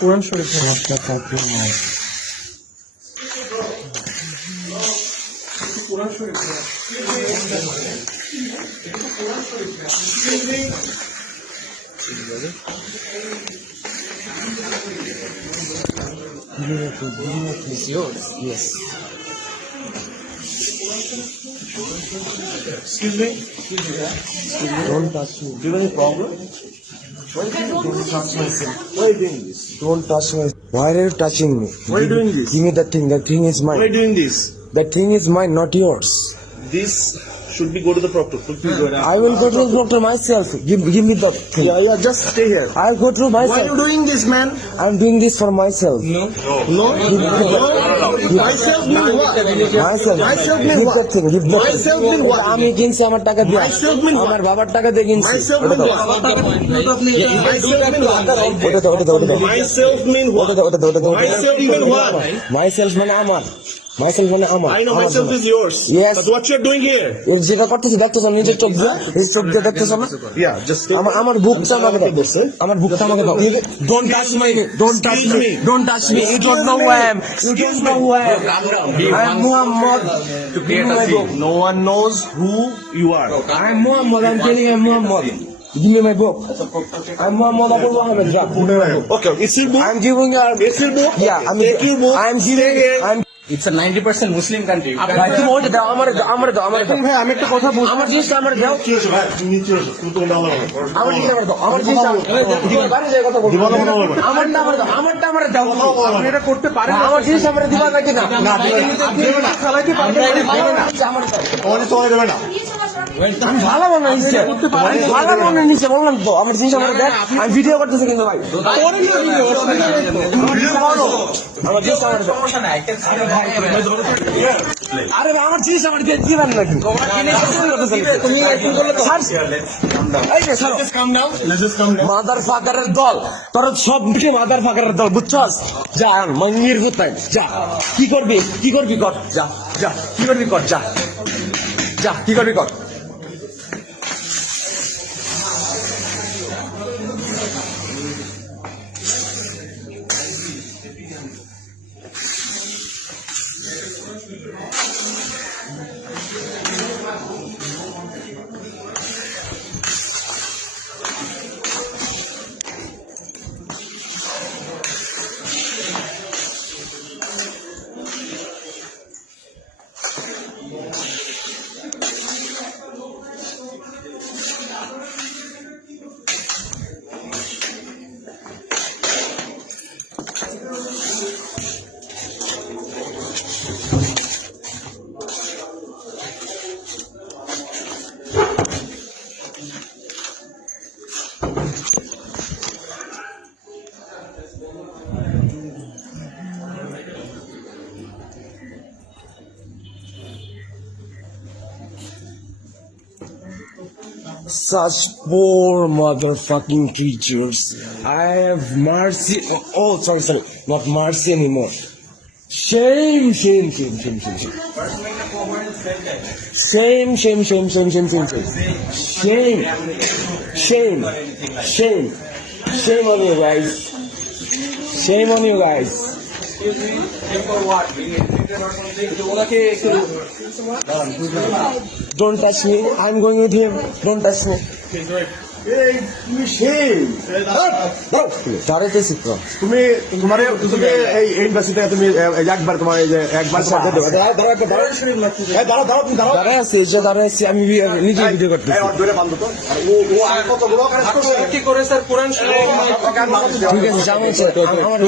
Quran Sharif Quran Sharif It's yours. Yes. Excuse me. Don't touch me. Do you have any problem? Why don't touch myself? Why are you doing this? Don't touch my. Why are you touching me? Why are you doing this? Give me that thing. That thing is Why are you mine. doing this? That thing is mine, not yours. This should be go to the proctor. Please go ahead. I will go to the doctor myself. Give me the thing. Yeah, just stay here. I'll go to Why are you myself. doing this, man? I'm doing this for myself. No. Myself mean what? Myself. Myself mean Give what? that thing. Give that thing. Myself mean what? আমি কিনছি আমার টাকা দিয়ে। Myself mean what? আমার বাবার টাকা দিয়ে কিনছি। Myself mean what? Myself mean what? ওটা দাও, ওটা দাও, ওটা দাও। Myself mean what? ওটা দাও, ওটা দাও, ওটা দাও। Myself mean what? Myself মানে আমার। Myself মানে আমার। I know আমার myself জন্য। is yours. Yes. But what you're doing here? এর যেটা করতেছি দেখতেছো নিজের চোখ দিয়ে, নিজের চোখ দিয়ে দেখতেছো না? Yeah, just stay. আমার বুকটা আমাকে দাও। আমার বুকটা আমাকে দাও। Don't touch me. Don't touch Excuse me. me. Don't touch me. You don't know who I am. You don't know who I am. I am Muhammad. Give me my book. No one knows who you are. I am Muhammad. I'm telling you, I'm Muhammad. Give me my book. I'm Muhammad Abu Muhammad. Okay, it's your book. I'm giving you. It's your book. Yeah, Take your book. I'm Stay giving. here. I'm. It's a 90% Muslim country. ভাই তুমি ওটা দাও, আমার দাও, আমার দাও, আমার দাও। ভাই আমি একটা কথা বলছি। আমার জিনিসটা আমার দাও। কি হয়েছে ভাই? তুমি নিচে এসো। তুমি তো দাও না। আমার জিনিসটা আমার দাও। আমার জিনিসটা আমার বাড়ি যায় কথা বলবো। দিবা না কথা বলবো। আমারটা আমার দাও। আমারটা আমার দাও। আপনি এটা করতে পারেন না। আমার জিনিস আমার দিবা নাকি না? না, দেবে না। চালাইতে পারবে না। আমার দাও। তোমার চলে দেবে না। আমি ভালো মনে নিচ্ছে। আমি ভালো মনে নিচ্ছে বললাম তো। আমার জিনিস আমার দেখ। আমি ভিডিও করতেছি কিন্তু ভাই। পরে না ভিডিও। ভিডিও করো। আমার জিনিস আমার দাও। আরে ভাই আমার জিনিস আমার দিয়ে দিবেন নাকি? তুমি একটু বললে তো ছাড়। এই যে ছাড়ো। Just calm down. Let's just calm down. Mother ফাদারের দল তোরা সব দিকে মাদার ফাদারের দল বুঝছস? যা মঙ্গির কোথায় যা কি করবি কর যা যা কি করবি কর যা যা কি করবি কর। Such poor motherfucking creatures. I have mercy. Oh, sorry. Not mercy anymore. Shame. Shame. Shame on you guys. Shame on you guys. Don't touch me. I'm going with him. Don't touch me. এই তুমি সেই দাঁড়াইতেছি তো। তুমি তোমার তুমি এই ইউনিভার্সিটিতে তুমি একবার তোমার এই যে একবার তোমার যেতে হবে। দাঁড়াও তুমি দাঁড়াও দাঁড়ায় আছি আমি নিজে ভিডিও করতেছি। এই ওর ধরে বান্ধ তো ও আর কতগুলো কাজ করছে কি করে স্যার কোরআন ঠিক আছে, জামাই আমার